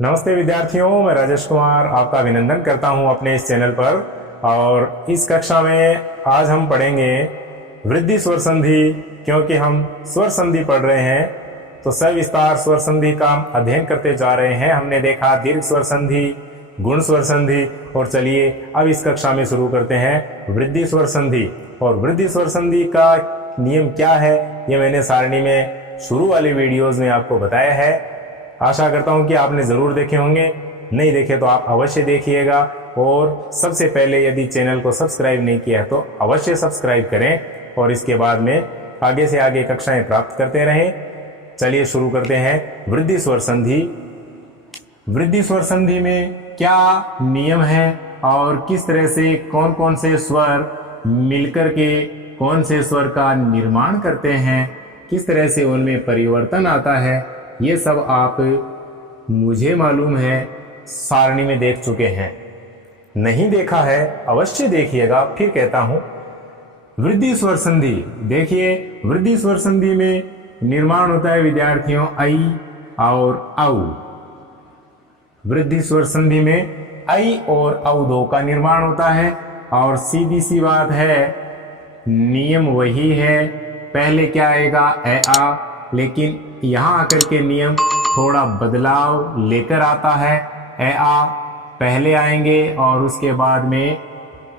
नमस्ते विद्यार्थियों, मैं राजेश कुमार आपका अभिनंदन करता हूं अपने इस चैनल पर। और इस कक्षा में आज हम पढ़ेंगे वृद्धि स्वर संधि। क्योंकि हम स्वर संधि पढ़ रहे हैं तो सविस्तार स्वर संधि का अध्ययन करते जा रहे हैं। हमने देखा दीर्घ स्वर संधि, गुण स्वर संधि, और चलिए अब इस कक्षा में शुरू करते हैं वृद्धि स्वर संधि। और वृद्धि स्वर संधि का नियम क्या है ये मैंने सारणी में शुरू वाले वीडियोज में आपको बताया है। आशा करता हूं कि आपने जरूर देखे होंगे, नहीं देखे तो आप अवश्य देखिएगा। और सबसे पहले यदि चैनल को सब्सक्राइब नहीं किया है तो अवश्य सब्सक्राइब करें और इसके बाद में आगे से आगे कक्षाएं प्राप्त करते रहें। चलिए शुरू करते हैं वृद्धि स्वर संधि। वृद्धि स्वर संधि में क्या नियम है और किस तरह से कौन कौन से स्वर मिलकर के कौन से स्वर का निर्माण करते हैं, किस तरह से उनमें परिवर्तन आता है, ये सब आप मुझे मालूम है सारणी में देख चुके हैं। नहीं देखा है अवश्य देखिएगा। फिर कहता हूं वृद्धि स्वर संधि। देखिए वृद्धि स्वर संधि में निर्माण होता है विद्यार्थियों ऐ और औ। वृद्धि स्वर संधि में ऐ और औ दो का निर्माण होता है। और सीधी सी बात है, नियम वही है। पहले क्या आएगा ए आ, लेकिन यहां आकर के नियम थोड़ा बदलाव लेकर आता है। ए आ पहले आएंगे और उसके बाद में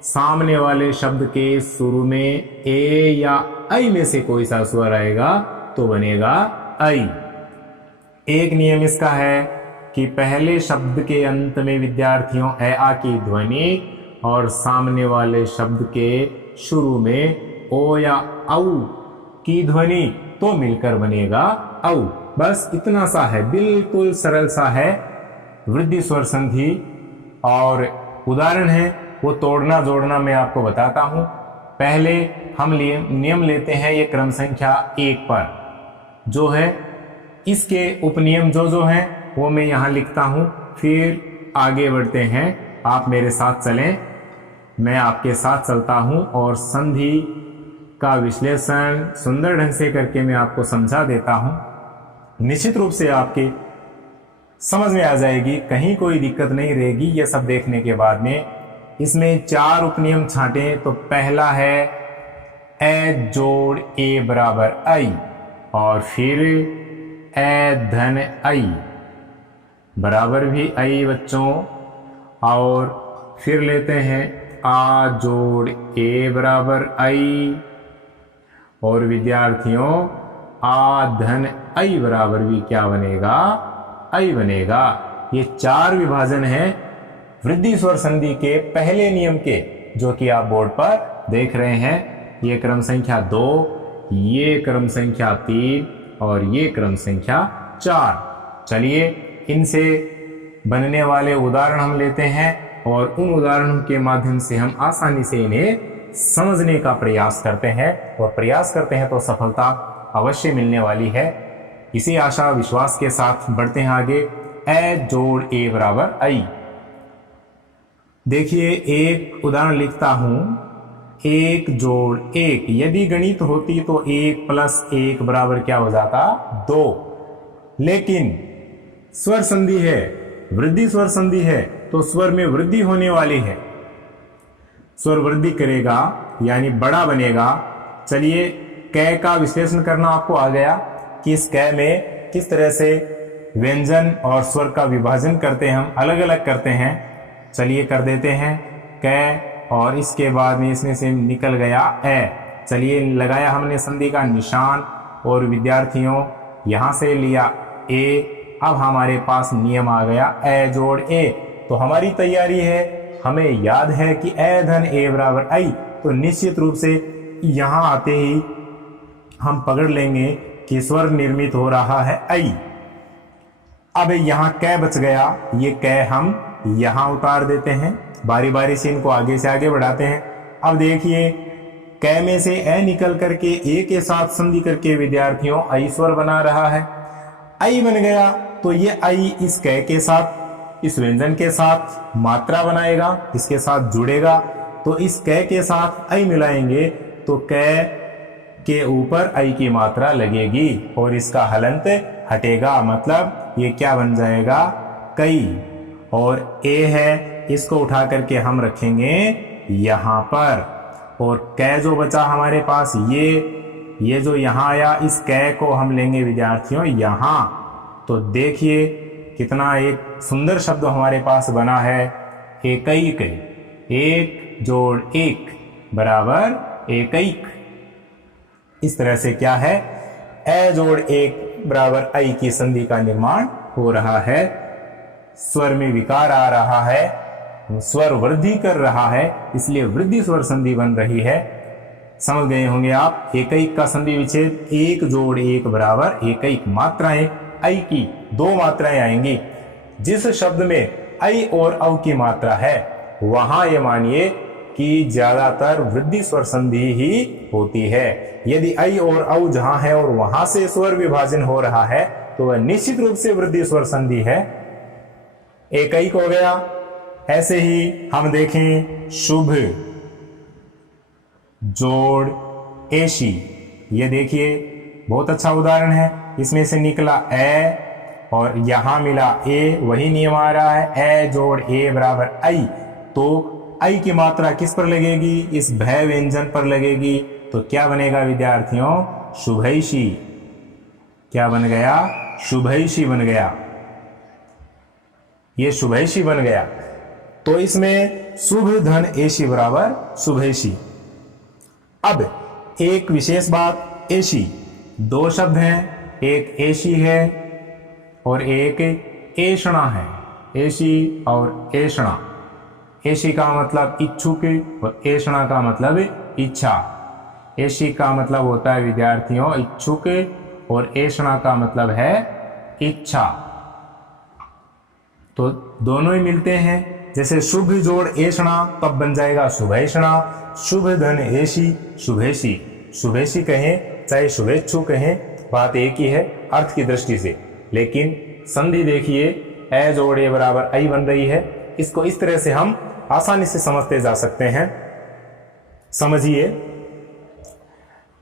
सामने वाले शब्द के शुरू में ए या ऐ में से कोई सा स्वर आएगा तो बनेगा ऐ। एक नियम इसका है कि पहले शब्द के अंत में विद्यार्थियों ए आ की ध्वनि और सामने वाले शब्द के शुरू में ओ या औ की ध्वनि तो मिलकर बनेगा औ। बस इतना सा है, बिल्कुल सरल सा है वृद्धि स्वर संधि। और उदाहरण है वो तोड़ना जोड़ना मैं आपको बताता हूं। पहले हम नियम लेते हैं ये क्रम संख्या 1 पर जो है। इसके उपनियम जो हैं वो मैं यहां लिखता हूं। फिर आगे बढ़ते हैं, आप मेरे साथ चलें, मैं आपके साथ चलता हूं और संधि का विश्लेषण सुंदर ढंग से करके मैं आपको समझा देता हूं। निश्चित रूप से आपके समझ में आ जाएगी, कहीं कोई दिक्कत नहीं रहेगी ये सब देखने के बाद में। इसमें 4 उपनियम छांटें तो पहला है ए जोड़ ए बराबर ऐ, और फिर ए धन ऐ बराबर भी ऐ बच्चों। और फिर लेते हैं आ जोड़ ए बराबर ऐ, और विद्यार्थियों आ धन ऐ बराबर भी क्या बनेगा, ऐ बनेगा। ये 4 विभाजन है वृद्धि स्वर संधि के पहले नियम के, जो कि आप बोर्ड पर देख रहे हैं। ये क्रम संख्या 2, ये क्रम संख्या 3 और ये क्रम संख्या 4। चलिए इनसे बनने वाले उदाहरण हम लेते हैं और उन उदाहरणों के माध्यम से हम आसानी से इन्हें समझने का प्रयास करते हैं। और प्रयास करते हैं तो सफलता अवश्य मिलने वाली है। इसी आशा विश्वास के साथ बढ़ते हैं आगे। ए जोड़ ए बराबर ऐ। देखिए एक उदाहरण लिखता हूं, 1 जोड़ 1। यदि गणित होती तो 1 प्लस 1 बराबर क्या हो जाता, 2। लेकिन स्वर संधि है, वृद्धि स्वर संधि है, तो स्वर में वृद्धि होने वाली है। स्वर वृद्धि करेगा यानी बड़ा बनेगा। चलिए कै का विश्लेषण करना आपको आ गया कि इस कै में किस तरह से व्यंजन और स्वर का विभाजन करते हैं, हम अलग अलग करते हैं। चलिए कर देते हैं कै, और इसके बाद में इसमें से निकल गया ए। चलिए लगाया हमने संधि का निशान और विद्यार्थियों यहां से लिया ए। अब हमारे पास नियम आ गया ए जोड़ ए। तो हमारी तैयारी है, हमें याद है कि ए धन ए बराबर ऐ, तो निश्चित रूप से यहां आते ही हम पकड़ लेंगे कि स्वर निर्मित हो रहा है ऐ। अब यहां कै बच गया, ये कै हम यहां उतार देते हैं। बारी बारी से इनको आगे से आगे बढ़ाते हैं। अब देखिए कै में से ए निकल करके ए के साथ संधि करके विद्यार्थियों ऐ स्वर बना रहा है। ऐ बन गया तो ये ऐ इस कै के साथ, इस व्यंजन के साथ मात्रा बनाएगा, इसके साथ जुड़ेगा। तो इस कै के साथ ऐ मिलाएंगे तो कै के ऊपर ऐ की मात्रा लगेगी और इसका हलंत हटेगा। मतलब ये क्या बन जाएगा, कई, और ए है इसको उठा करके हम रखेंगे यहां पर, और कै जो बचा हमारे पास ये जो यहां आया, इस कै को हम लेंगे विद्यार्थियों यहां। तो देखिए कितना एक सुंदर शब्द हमारे पास बना है, एकैक। एक जोड़ एक बराबर एकैक। इस तरह से क्या है, ए जोड़ एक बराबर आई की संधि का निर्माण हो रहा है। स्वर में विकार आ रहा है, स्वर वृद्धि कर रहा है, इसलिए वृद्धि स्वर संधि बन रही है। समझ गए होंगे आप। एकैक का संधि विच्छेद, एक जोड़ एक बराबर एकैक। मात्राएं आई की दो मात्राएं आएंगी। जिस शब्द में आई और औ की मात्रा है वहां ये मानिए कि ज्यादातर वृद्धि स्वर संधि ही होती है। यदि आई और औ जहां है और वहां से स्वर विभाजन हो रहा है तो वह निश्चित रूप से वृद्धि स्वर संधि है। एकैक हो गया। ऐसे ही हम देखें शुभ जोड़ एशी, ये देखिए बहुत अच्छा उदाहरण है। इसमें से निकला ए और यहां मिला ए, वही नियम आ रहा है, ए जोड़ ए बराबर आई। तो आई की मात्रा किस पर लगेगी, इस भय व्यंजन पर लगेगी। तो क्या बनेगा विद्यार्थियों, शुभैषी। क्या बन गया, शुभैषी बन गया। ये शुभैषी बन गया। तो इसमें शुभ धन एशी बराबर शुभैषी। अब एक विशेष बात, एशी दो शब्द हैं, एक एशी है और एक एषणा है। एशी और एषणा। एशी का मतलब इच्छुक और एषणा का मतलब इच्छा। एशी का मतलब होता है विद्यार्थियों इच्छुक और एषणा का मतलब है इच्छा। तो दोनों ही मिलते हैं। जैसे शुभ जोड़ एषणा तब बन जाएगा शुभैषणा। शुभ धन एशी शुभेशी। शुभेशी कहें चाहे शुभेच्छु कहें, बात एक ही है अर्थ की दृष्टि से। लेकिन संधि देखिए, ए जोड़ ए बराबर आई बन रही है। इसको इस तरह से हम आसानी से समझते जा सकते हैं। समझिए।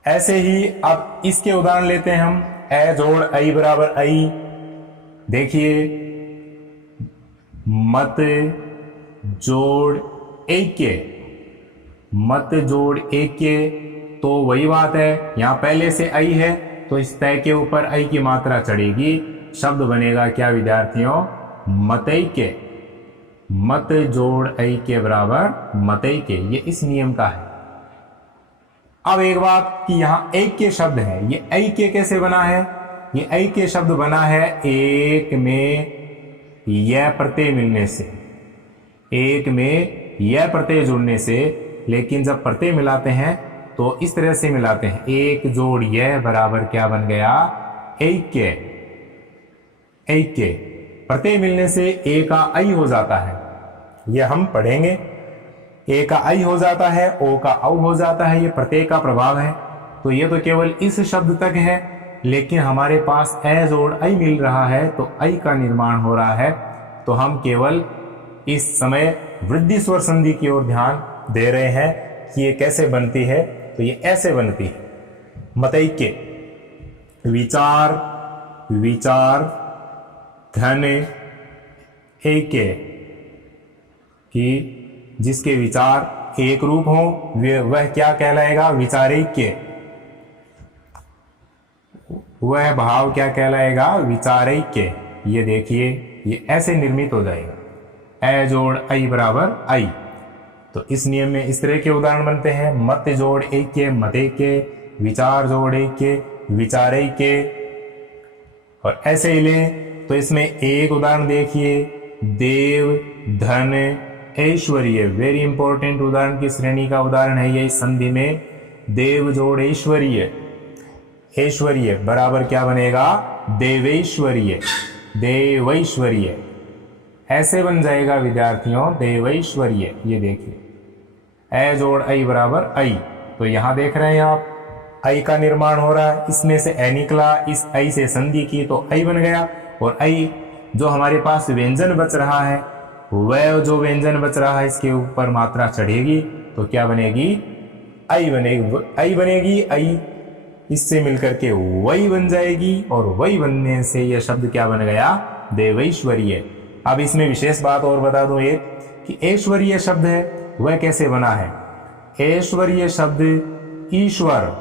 ऐसे ही अब इसके उदाहरण लेते हैं हम। ए जोड़ आई बराबर आई। देखिए मत जोड़ ऐक्य, मत जोड़ ऐक्य, तो वही बात है, यहां पहले से आई है तो इस तय के ऊपर आई की मात्रा चढ़ेगी। शब्द बनेगा क्या विद्यार्थियों, मतैक्य। मत जोड़ ऐक्य बराबर मतैक्य। ये इस नियम का है। अब एक बात कि यहां ऐक्य शब्द है, ये ऐक्य कैसे बना है, ये ऐक्य शब्द बना है एक में यह प्रत्यय मिलने से, एक में यह प्रत्यय जुड़ने से। लेकिन जब प्रत्यय मिलाते हैं तो इस तरह से मिलाते हैं, एक जोड़ यह बराबर क्या बन गया, ऐक्य। ऐक्य प्रत्यय मिलने से ए का आई हो जाता है, यह हम पढ़ेंगे। ए का आई हो जाता है, ओ का औ हो जाता है, ये प्रत्यय का प्रभाव है। तो ये तो केवल इस शब्द तक है, लेकिन हमारे पास ए जोड़ आई मिल रहा है तो आई का निर्माण हो रहा है। तो हम केवल इस समय वृद्धि स्वर संधि की ओर ध्यान दे रहे हैं कि ये कैसे बनती है। तो ये ऐसे बनती है, मतैक्य। विचार, विचार धन ऐक्य, कि जिसके विचार एक रूप हो वह क्या कहलाएगा, विचारैक्य। वह भाव क्या कहलाएगा, विचारैक्य। ये देखिए ये ऐसे निर्मित हो जाएगा, ए जोड़ आई बराबर आई। तो इस नियम में इस तरह के उदाहरण बनते हैं, मत जोड़ ऐक्य मतैक्य, विचार जोड़ ऐक्य विचारैक्य। और ऐसे ही लें तो इसमें एक उदाहरण देखिए, देव धन ऐश्वर्य। वेरी इंपॉर्टेंट उदाहरण की श्रेणी का उदाहरण है ये इस संधि में, देव जोड़ ऐश्वर्य। ऐश्वर्य बराबर क्या बनेगा, देवैश्वर्य। देवैश्वर्य ऐसे बन जाएगा विद्यार्थियों, देवैश्वर्य। ये देखिए ए जोड़ आई बराबर आई। तो यहां देख रहे हैं आप, आई का निर्माण हो रहा है, इसमें से ए निकला, इस आई से संधि की तो आई बन गया। और आई जो हमारे पास व्यंजन बच रहा है, वह जो व्यंजन बच रहा है इसके ऊपर मात्रा चढ़ेगी तो क्या बनेगी, आई बनेगी। आई बनेगी, आई इससे मिलकर के वही बन जाएगी और वही बनने से यह शब्द क्या बन गया, देवैश्वर्य। अब इसमें विशेष बात और बता दूं एक कि ऐश्वर्य शब्द है वह कैसे बना है। ऐश्वर्य शब्द ईश्वर,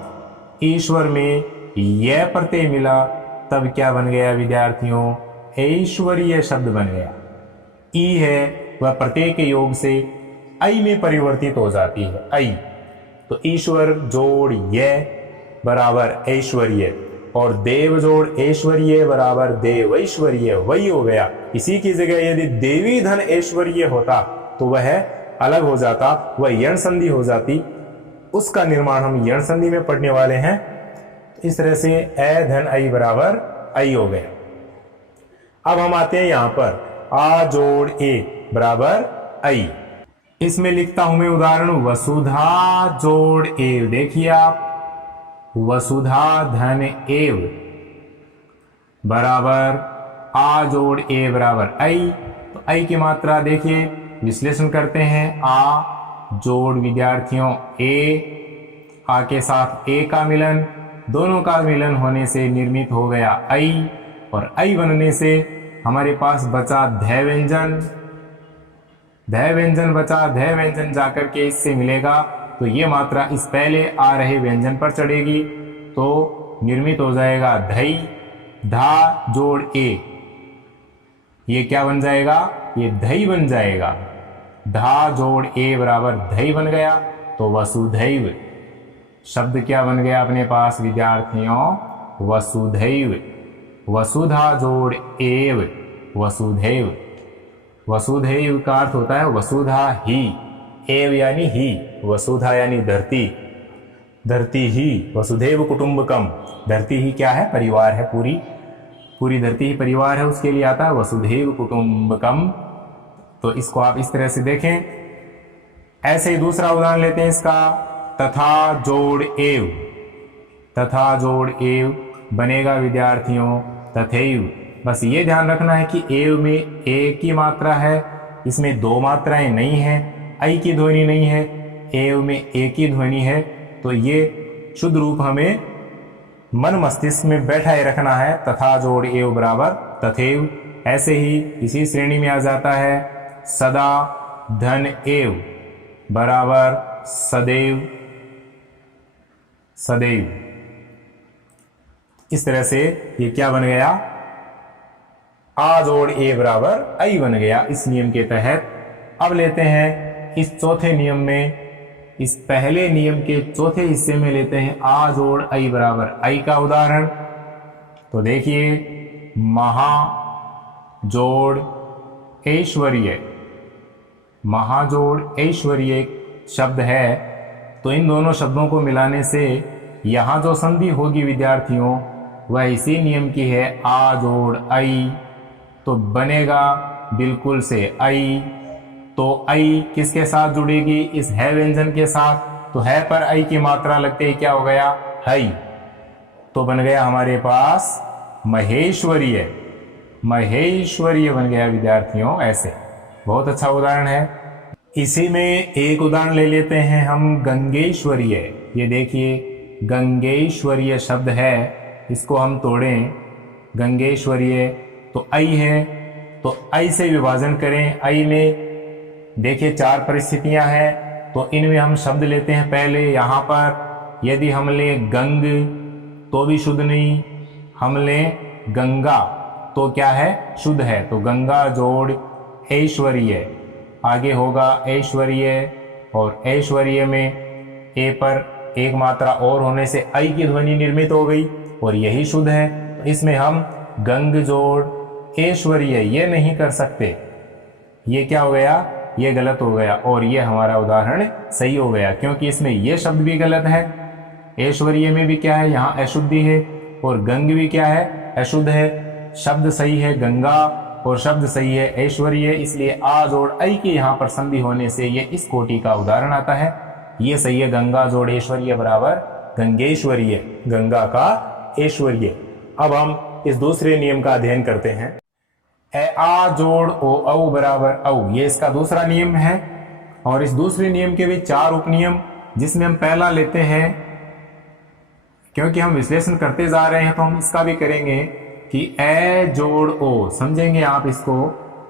ईश्वर में यह प्रत्यय मिला तब क्या बन गया विद्यार्थियों, ऐश्वर्य शब्द बन गया। ई है वह प्रत्यय के योग से आई में परिवर्तित हो जाती है, आई। तो ईश्वर जोड़ यह बराबर ऐश्वर्य, और देव जोड़ ऐश्वर्य बराबर देव ऐश्वर्य, वही हो गया। इसी की जगह यदि देवी धन ऐश्वर्य होता तो वह अलग हो जाता, वह यण संधि हो जाती। उसका निर्माण हम यण संधि में पढ़ने वाले हैं। इस तरह से ए धन आई बराबर आई हो गया। अब हम आते हैं यहां पर आ जोड़ ए बराबर आई। इसमें लिखता हूं मैं उदाहरण, वसुधा जोड़ एव। देखिए आप, वसुधा धन एव बराबर आ जोड़ ए बराबर आई। तो आई की मात्रा देखिए, विश्लेषण करते हैं। आ जोड़ विद्यार्थियों ए, आ के साथ ए का मिलन, दोनों का मिलन होने से निर्मित हो गया आई, और आई बनने से हमारे पास बचा ध व्यंजन, ध व्यंजन बचा। ध व्यंजन जाकर के इससे मिलेगा तो ये मात्रा इस पहले आ रहे व्यंजन पर चढ़ेगी तो निर्मित हो जाएगा धई, धा जोड़ ए, ये क्या बन जाएगा, ये धई बन जाएगा। धा जोड़ ए बराबर धई बन गया। तो वसुधैव शब्द क्या बन गया अपने पास विद्यार्थियों, वसुधैव। वसुधा जोड़ एव, वसुधैव। वसुधैव का अर्थ होता है वसुधा ही, एव यानी ही, वसुधा यानी धरती, धरती ही। वसुधैव कुटुंबकम, धरती ही क्या है, परिवार है, पूरी धरती ही परिवार है, उसके लिए आता है वसुधैव कुटुंबकम। तो इसको आप इस तरह से देखें। ऐसे ही दूसरा उदाहरण लेते हैं इसका, तथा जोड़ एव। तथा जोड़ एव बनेगा विद्यार्थियों तथैव। बस ये ध्यान रखना है कि एव में ए की मात्रा है, इसमें दो मात्राएं नहीं है, आई की ध्वनि नहीं है, एव में ए की ध्वनि है। तो ये शुद्ध रूप हमें मन मस्तिष्क में बैठाए रखना है, तथा जोड़ एव बराबर तथैव। ऐसे ही इसी श्रेणी में आ जाता है सदा धन एव बराबर सदैव, सदैव। इस तरह से ये क्या बन गया, आ जोड़ ए बराबर आई बन गया इस नियम के तहत। अब लेते हैं इस चौथे नियम में, इस पहले नियम के चौथे हिस्से में लेते हैं आ जोड़ आई बराबर आई का उदाहरण। तो देखिए, महा जोड़ ऐश्वर्य, महाजोड़ ऐश्वर्य शब्द है। तो इन दोनों शब्दों को मिलाने से यहां जो संधि होगी विद्यार्थियों वह इसी नियम की है, आ जोड़ आई। तो बनेगा बिल्कुल से आई। तो आई किसके साथ जुड़ेगी, इस है व्यंजन के साथ। तो है पर आई की मात्रा लगते ही क्या हो गया, हई। तो बन गया हमारे पास महेश्वरीय, महेश्वरीय बन गया विद्यार्थियों। ऐसे बहुत अच्छा उदाहरण है। इसी में एक उदाहरण ले लेते हैं हम, गंगेश्वरीय। ये देखिए, गंगेश्वरीय शब्द है, इसको हम तोड़ें। गंगेश्वरीय तो आई है, तो आई से विभाजन करें। आई में देखिए चार परिस्थितियां हैं, तो इनमें हम शब्द लेते हैं। पहले यहाँ पर यदि हम लें गंग तो भी शुद्ध नहीं, हम लें गंगा तो क्या है, शुद्ध है। तो गंगा जोड़ ऐश्वर्य, आगे होगा ऐश्वर्य, और ऐश्वर्य में ए पर एक मात्रा और होने से आई की ध्वनि निर्मित हो गई और यही शुद्ध है। तो इसमें हम गंग जोड़ ऐश्वर्य ये नहीं कर सकते, ये क्या हो गया, ये गलत हो गया। और ये हमारा उदाहरण सही हो गया क्योंकि इसमें ये शब्द भी गलत है। ऐश्वर्य में भी क्या है, यहाँ अशुद्धि है, और गंग भी क्या है, अशुद्ध है। शब्द सही है गंगा और शब्द सही है ऐश्वर्य, इसलिए आ जोड़ आई की यहाँ पर संधि होने से ये इस कोटि का उदाहरण आता है। ये सही है, गंगा जोड़ ऐश्वर्य बराबर गंगेश्वरीय, गंगा का ऐश्वर्य। अब हम इस दूसरे नियम का अध्ययन करते हैं। ए आ जोड़ ओ औ बराबर औ, ये इसका दूसरा नियम है। और इस दूसरे नियम के भी चार उपनियम, जिसमें हम पहला लेते हैं, क्योंकि हम विश्लेषण करते जा रहे हैं तो हम इसका भी करेंगे कि ए जोड़ ओ, समझेंगे आप इसको।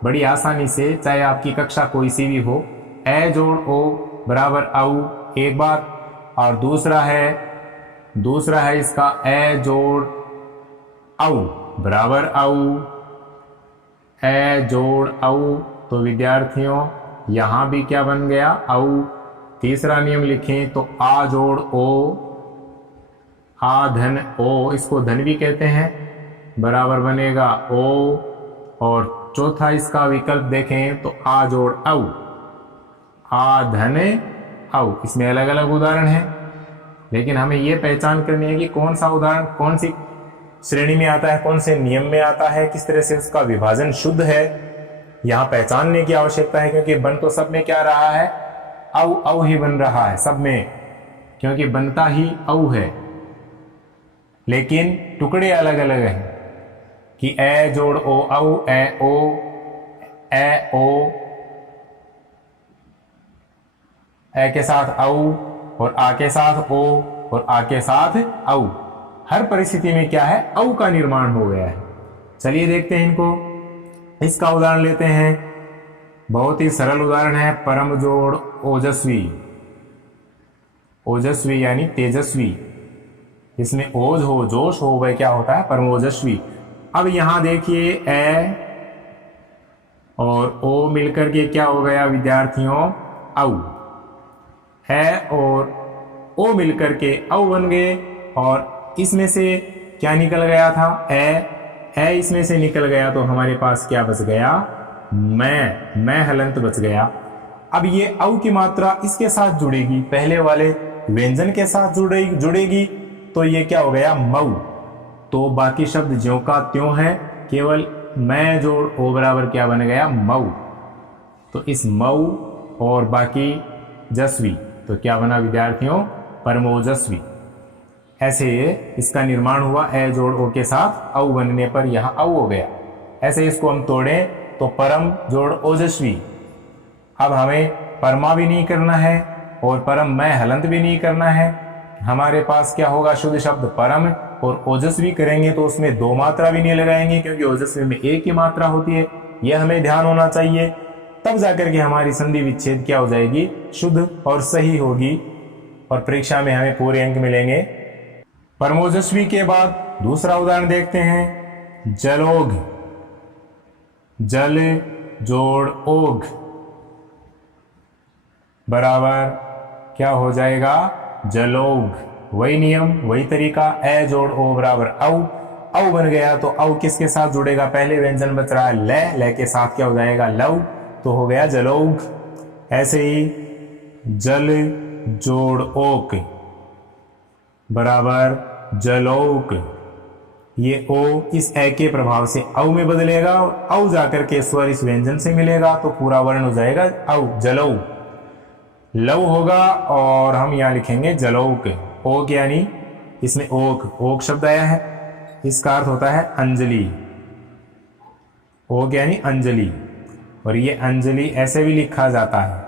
बड़ी आसानी से, चाहे आपकी कक्षा कोई सी भी हो, ए जोड़ ओ बराबर औ एक बात, और दूसरा है इसका ए जोड़ औ बराबर औ, ए जोड़ औ। तो विद्यार्थियों यहां भी क्या बन गया, औ। तीसरा नियम लिखें तो आ जोड़ ओ, आ धन ओ, इसको धन भी कहते हैं, बराबर बनेगा ओ। और चौथा इसका विकल्प देखें तो आ जोड़ औ, आ धन औ। इसमें अलग अलग उदाहरण हैं, लेकिन हमें यह पहचान करनी है कि कौन सा उदाहरण कौन सी श्रेणी में आता है, कौन से नियम में आता है, किस तरह से उसका विभाजन शुद्ध है, यहां पहचानने की आवश्यकता है। क्योंकि बन तो सब में क्या रहा है, औ औ ही बन रहा है सब में, क्योंकि बनता ही औ है, लेकिन टुकड़े अलग अलग हैं कि ए जोड़ ओ औ, ए ओ, ए के साथ औ, और आ के साथ ओ, और आ के साथ औ। हर परिस्थिति में क्या है, औ का निर्माण हो गया है। चलिए देखते हैं इनको। इसका उदाहरण लेते हैं, बहुत ही सरल उदाहरण है, परम जोड़ ओजस्वी। ओजस्वी यानी तेजस्वी, इसमें ओज हो, जोश हो, वह क्या होता है, परम ओजस्वी। अब यहां देखिए ए और ओ मिलकर के क्या हो गया विद्यार्थियों, औ। है और ओ मिलकर के औ बन गए, और इसमें से क्या निकल गया था, ए इसमें से निकल गया, तो हमारे पास क्या बच गया, मैं हलंत बच गया। अब ये औ की मात्रा इसके साथ जुड़ेगी, पहले वाले व्यंजन के साथ जुड़ेगी, तो ये क्या हो गया, मऊ। तो बाकी शब्द ज्यों का त्यों है, केवल मैं जोड़ ओ बराबर क्या बन गया, मऊ। तो इस मऊ और बाकी जस्वी, तो क्या बना विद्यार्थियों, परमोजस्वी। ऐसे इसका निर्माण हुआ ए जोड़ ओ के साथ औ बनने पर यहां औ हो गया। ऐसे इसको हम तोड़ें तो परम जोड़ ओजस्वी। अब हमें परमा भी नहीं करना है और परम मैं हलंत भी नहीं करना है, हमारे पास क्या होगा, शुद्ध शब्द परम, और ओजस्वी करेंगे तो उसमें दो मात्रा भी नहीं लगाएंगे, क्योंकि ओजस्वी में एक ही मात्रा होती है, यह हमें ध्यान होना चाहिए। तब जाकर के हमारी संधि विच्छेद क्या हो जाएगी, शुद्ध और सही होगी, और परीक्षा में हमें पूरे अंक मिलेंगे। परमोजस्वी के बाद दूसरा उदाहरण देखते हैं, जलोघ। जल जोड़ ओघ बराबर क्या हो जाएगा, जलोघ। वही नियम, वही तरीका, ए जोड़ ओ बराबर औ बन गया, तो औ किसके साथ जुड़ेगा, पहले व्यंजन बच रहा है ले के साथ क्या हो जाएगा, लव, तो हो गया जलोघ। ऐसे ही जल जोड़ ओक बराबर जलौक। ये ओ इस ए के प्रभाव से औ में बदलेगा, और औ जाकर के स्वर इस व्यंजन से मिलेगा, तो पूरा वर्ण हो जाएगा औ, जलौ। लव होगा और हम यहां लिखेंगे जलौक। ओक यानी इसमें ओक शब्द आया है, इसका अर्थ होता है अंजलि। ओक यानी अंजलि, और ये अंजलि ऐसे भी लिखा जाता है,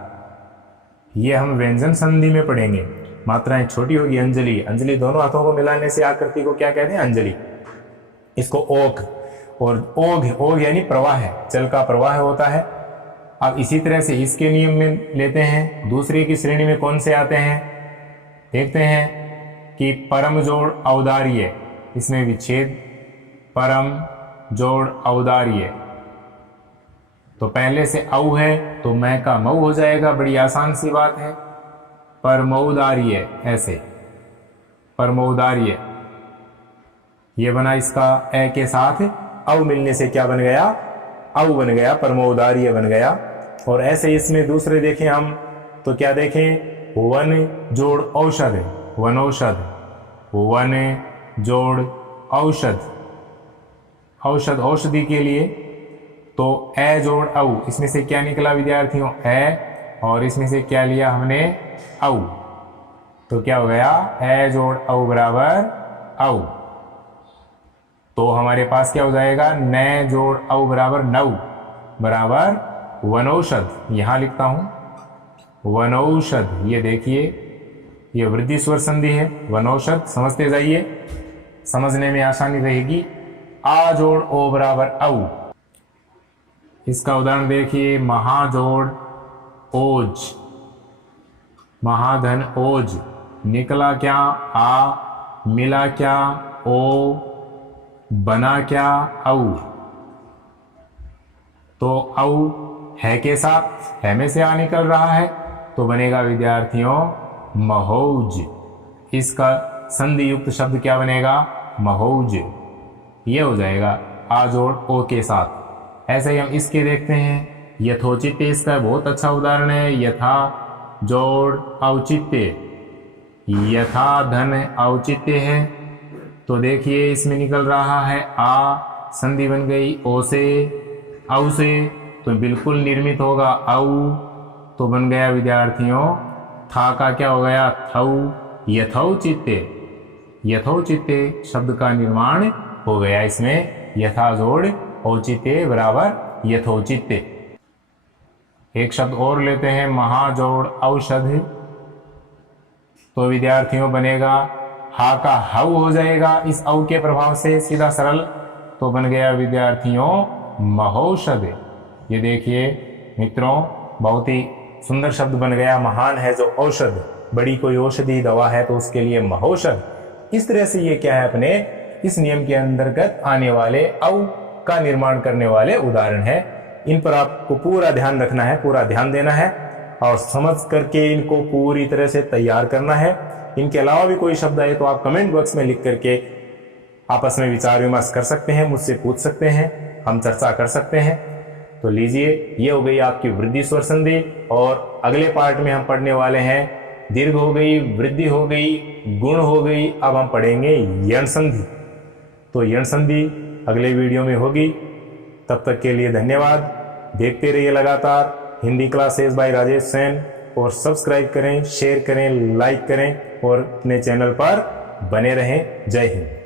ये हम व्यंजन संधि में पढ़ेंगे। मात्राएं छोटी होगी, अंजलि दोनों हाथों को मिलाने से आकृति को क्या कहते हैं, अंजलि। इसको ओक, और ओघ यानी प्रवाह है, जल का प्रवाह होता है। अब इसी तरह से इसके नियम में लेते हैं, दूसरे की श्रेणी में कौन से आते हैं, देखते हैं कि परम जोड़ औदार्य, इसमें विच्छेद, परम जोड़ औदार्य, तो पहले से औ है तो मैं का मऊ हो जाएगा, बड़ी आसान सी बात है। परमौदार्य, ऐसे परमौदार्य ये बना, इसका ए के साथ औ मिलने से क्या बन गया, औ बन गया, परमौदार्य बन गया। और ऐसे इसमें दूसरे देखें हम तो क्या देखें, वन जोड़ औषध, वनौषध, वन जोड़ औषध, औषधि के लिए, तो ए जोड़ औ, इसमें से क्या निकला विद्यार्थियों, ए, और इसमें से क्या लिया हमने, औ, तो क्या हो गया, ए जोड़ औ बराबर औ। तो हमारे पास क्या हो जाएगा, न जोड़ औ बराबर नौ, बराबर वनौषध। यहां लिखता हूं वनौषध, ये देखिए ये वृद्धि स्वर संधि है, वनौषध समझते जाइए, समझने में आसानी रहेगी। आ जोड़ ओ बराबर औ, इसका उदाहरण देखिए, महाजोड़ ओज, महाधन ओज, निकला क्या आ, मिला क्या ओ, बना क्या औ। तो औ है के साथ, है में से आ निकल रहा है तो बनेगा विद्यार्थियों महौज। इसका संधि युक्त शब्द क्या बनेगा, महौज। ये हो जाएगा आ जोड़ ओ के साथ। ऐसे ही हम इसके देखते हैं, यथोचित्य इसका बहुत अच्छा उदाहरण है। यथा जोड़ औचित्य, यथा धन औचित्य है तो देखिए इसमें निकल रहा है आ, संधि बन गई ओ से, औ से, तो बिल्कुल निर्मित होगा औ, तो बन गया विद्यार्थियों था का क्या हो गया थौ, यथौचित्य। यथोचित्य शब्द का निर्माण हो गया इसमें, यथा जोड़ औचित्य बराबर यथोचित्य। एक शब्द और लेते हैं, महाजोड़ औषध, तो विद्यार्थियों बनेगा हा का हव हो जाएगा इस औ के प्रभाव से, सीधा सरल, तो बन गया विद्यार्थियों महौषध। ये देखिए मित्रों, बहुत ही सुंदर शब्द बन गया। महान है जो औषध, बड़ी कोई औषधि दवा है तो उसके लिए महौषध। इस तरह से ये क्या है, अपने इस नियम के अंतर्गत आने वाले औ का निर्माण करने वाले उदाहरण है। इन पर आपको पूरा ध्यान रखना है, पूरा ध्यान देना है और समझ करके इनको पूरी तरह से तैयार करना है। इनके अलावा भी कोई शब्द आए तो आप कमेंट बॉक्स में लिख करके आपस में विचार विमर्श कर सकते हैं, मुझसे पूछ सकते हैं, हम चर्चा कर सकते हैं। तो लीजिए, ये हो गई आपकी वृद्धि स्वर संधि और अगले पार्ट में हम पढ़ने वाले हैं दीर्घ हो गई, वृद्धि हो गई, गुण हो गई, अब हम पढ़ेंगे यण संधि। तो यण संधि अगले वीडियो में होगी। तब तक के लिए धन्यवाद। देखते रहिए लगातार हिंदी क्लासेस बाय राजेश सेन और सब्सक्राइब करें, शेयर करें, लाइक करें और अपने चैनल पर बने रहें। जय हिंद।